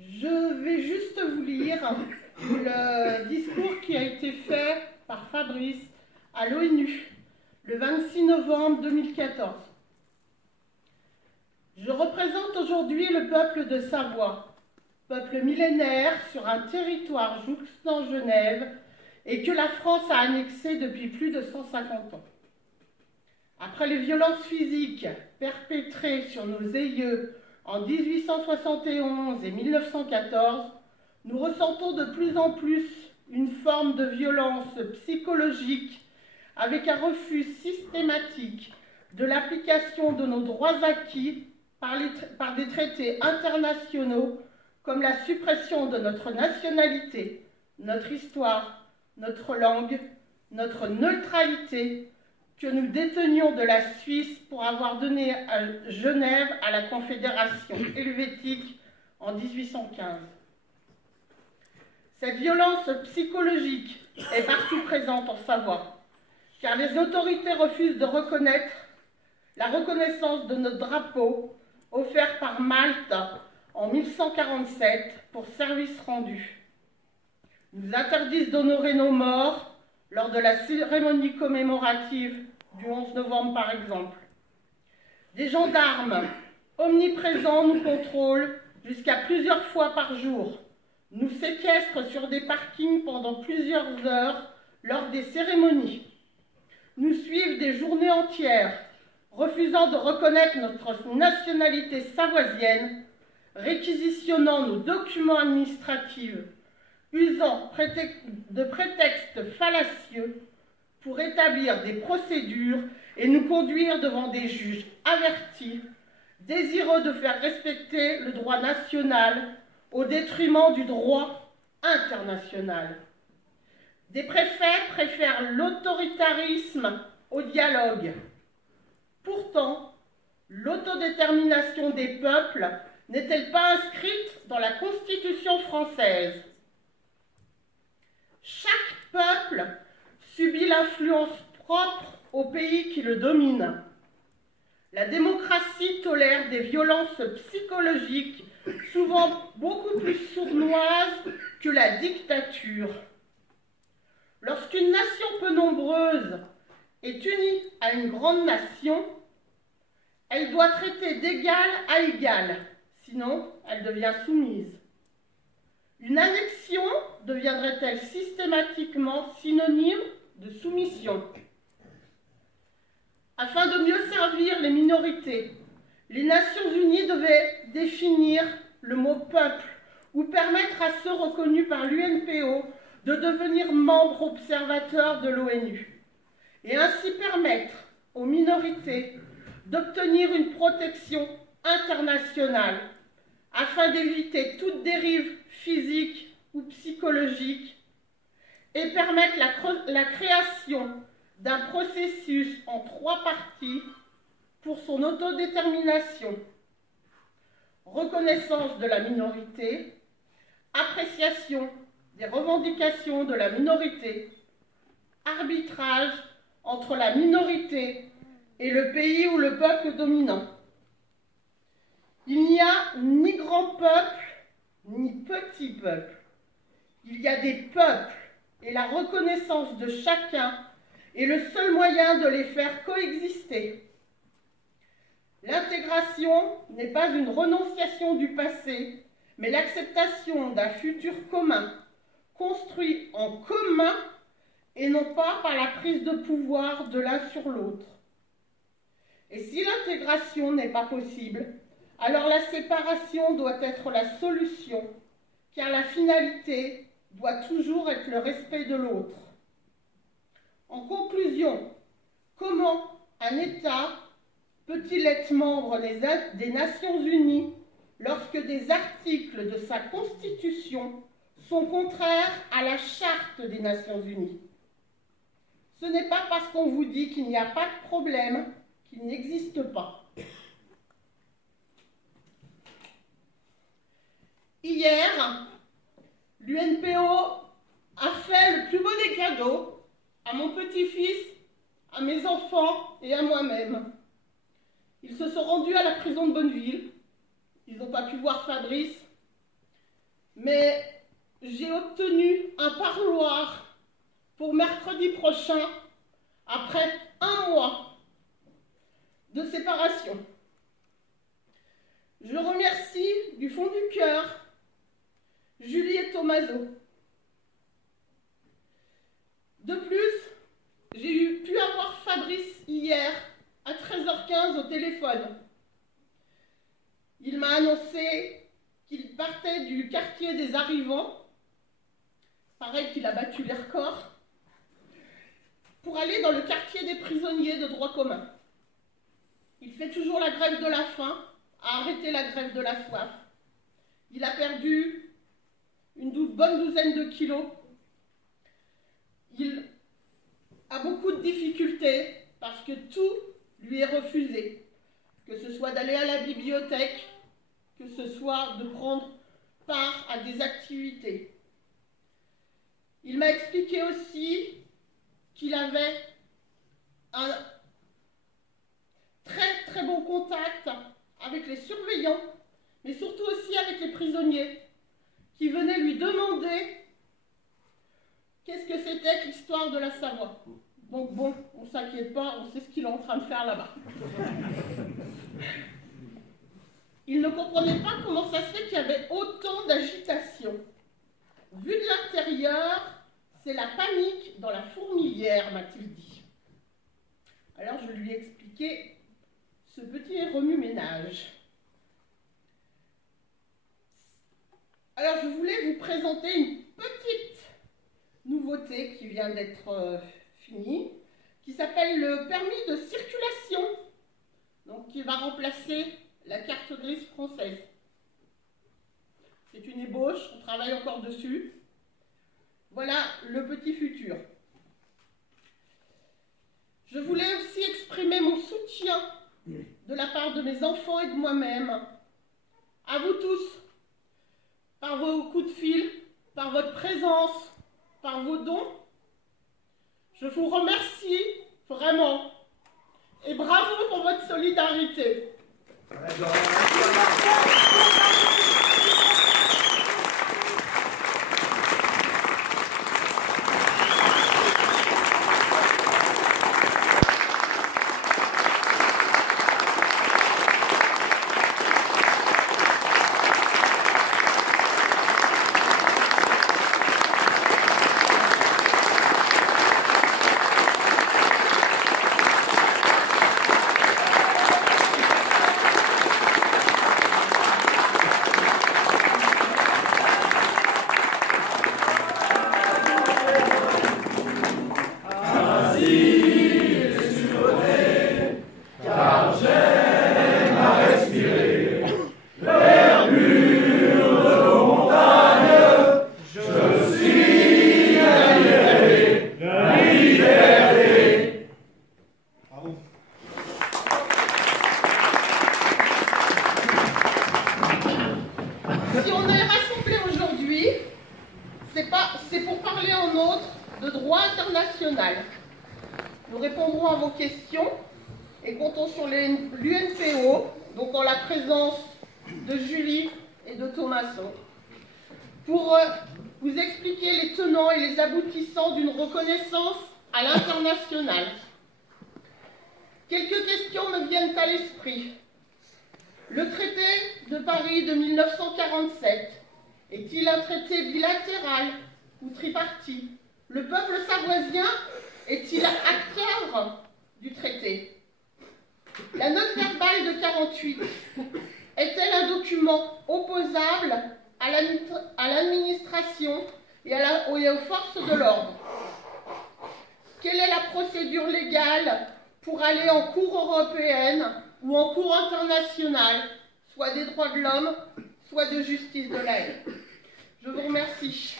Je vais juste vous lire le discours qui a été fait par Fabrice à l'ONU le 26 novembre 2014. Je représente aujourd'hui le peuple de Savoie, peuple millénaire sur un territoire jouxtant Genève et que la France a annexé depuis plus de 150 ans. Après les violences physiques perpétrées sur nos aïeux en 1871 et 1914, nous ressentons de plus en plus une forme de violence psychologique avec un refus systématique de l'application de nos droits acquis par des traités internationaux comme la suppression de notre nationalité, notre histoire, notre langue, notre neutralité, que nous détenions de la Suisse pour avoir donné à Genève à la Confédération helvétique en 1815. Cette violence psychologique est partout présente en Savoie, car les autorités refusent de reconnaître la reconnaissance de notre drapeau offert par Malte en 1147 pour service rendu. Ils nous interdisent d'honorer nos morts lors de la cérémonie commémorative du 11 novembre par exemple. Des gendarmes omniprésents nous contrôlent jusqu'à plusieurs fois par jour, nous séquestrent sur des parkings pendant plusieurs heures lors des cérémonies, nous suivent des journées entières, refusant de reconnaître notre nationalité savoisienne, réquisitionnant nos documents administratifs, usant de prétextes fallacieux pour établir des procédures et nous conduire devant des juges avertis, désireux de faire respecter le droit national au détriment du droit international. Des préfets préfèrent l'autoritarisme au dialogue. Pourtant, l'autodétermination des peuples n'est-elle pas inscrite dans la Constitution française? Chaque peuple subit l'influence propre au pays qui le domine. La démocratie tolère des violences psychologiques souvent beaucoup plus sournoises que la dictature. Lorsqu'une nation peu nombreuse est unie à une grande nation, elle doit traiter d'égal à égal, sinon elle devient soumise. Une annexion deviendrait-elle systématiquement synonyme de soumission? Afin de mieux servir les minorités, les Nations Unies devaient définir le mot peuple ou permettre à ceux reconnus par l'UNPO de devenir membres observateurs de l'ONU et ainsi permettre aux minorités d'obtenir une protection internationale afin d'éviter toute dérive physique ou psychologique et permettre la création d'un processus en 3 parties pour son autodétermination. Reconnaissance de la minorité, appréciation des revendications de la minorité, arbitrage entre la minorité et le pays ou le peuple dominant. Il n'y a ni grand peuple, ni petit peuple. Il y a des peuples et la reconnaissance de chacun est le seul moyen de les faire coexister. L'intégration n'est pas une renonciation du passé, mais l'acceptation d'un futur commun, construit en commun et non pas par la prise de pouvoir de l'un sur l'autre. Et si l'intégration n'est pas possible, alors la séparation doit être la solution, car la finalité doit toujours être le respect de l'autre. En conclusion, comment un État peut-il être membre des Nations Unies lorsque des articles de sa Constitution sont contraires à la Charte des Nations Unies? Ce n'est pas parce qu'on vous dit qu'il n'y a pas de problème qu'il n'existe pas. Hier, l'UNPO a fait le plus beau des cadeaux à mon petit-fils, à mes enfants et à moi-même. Ils se sont rendus à la prison de Bonneville. Ils n'ont pas pu voir Fabrice. mais j'ai obtenu un parloir pour mercredi prochain, après 1 mois de séparation. Je remercie du fond du cœur Julie et Tommaso. De plus, j'ai pu avoir Fabrice hier à 13h15 au téléphone. Il m'a annoncé qu'il partait du quartier des arrivants, pareil qu'il a battu les records, pour aller dans le quartier des prisonniers de droit commun. Il fait toujours la grève de la faim, a arrêté la grève de la soif. Il a perdu une bonne douzaine de kilos. Il a beaucoup de difficultés parce que tout lui est refusé, que ce soit d'aller à la bibliothèque, que ce soit de prendre part à des activités. Il m'a expliqué aussi qu'il avait un très très bon contact avec les surveillants, mais surtout aussi avec les prisonniers, qui venaient lui demander qu'est-ce que c'était que l'histoire de la Savoie. Donc bon, on ne s'inquiète pas, on sait ce qu'il est en train de faire là-bas. Il ne comprenait pas comment ça se fait qu'il y avait autant d'agitation. Vu de l'intérieur, c'est la panique dans la fourmilière, m'a-t-il dit. Alors je lui ai expliqué ce petit remue-ménage. Alors je voulais vous présenter une petite nouveauté qui vient d'être finie, qui s'appelle le permis de circulation, donc qui va remplacer la carte grise française. C'est une ébauche, on travaille encore dessus. Voilà le petit futur. Je voulais aussi exprimer mon soutien de la part de mes enfants et de moi-même, à vous tous, par vos coups de fil, par votre présence, par vos dons. Je vous remercie vraiment et bravo pour votre solidarité. C'est pour parler en autre de droit international. Nous répondrons à vos questions et comptons sur l'UNPO, donc en la présence de Julie et de Tommaso, pour vous expliquer les tenants et les aboutissants d'une reconnaissance à l'international. Quelques questions me viennent à l'esprit. Le traité de Paris de 1947 est-il un traité bilatéral ou tripartite? Le peuple savoisien est-il acteur du traité? La note verbale de 1948 est-elle un document opposable à l'administration et aux forces de l'ordre? Quelle est la procédure légale pour aller en cour européenne ou en cour internationale, soit des droits de l'homme, soit de justice de l'aide? Je vous remercie.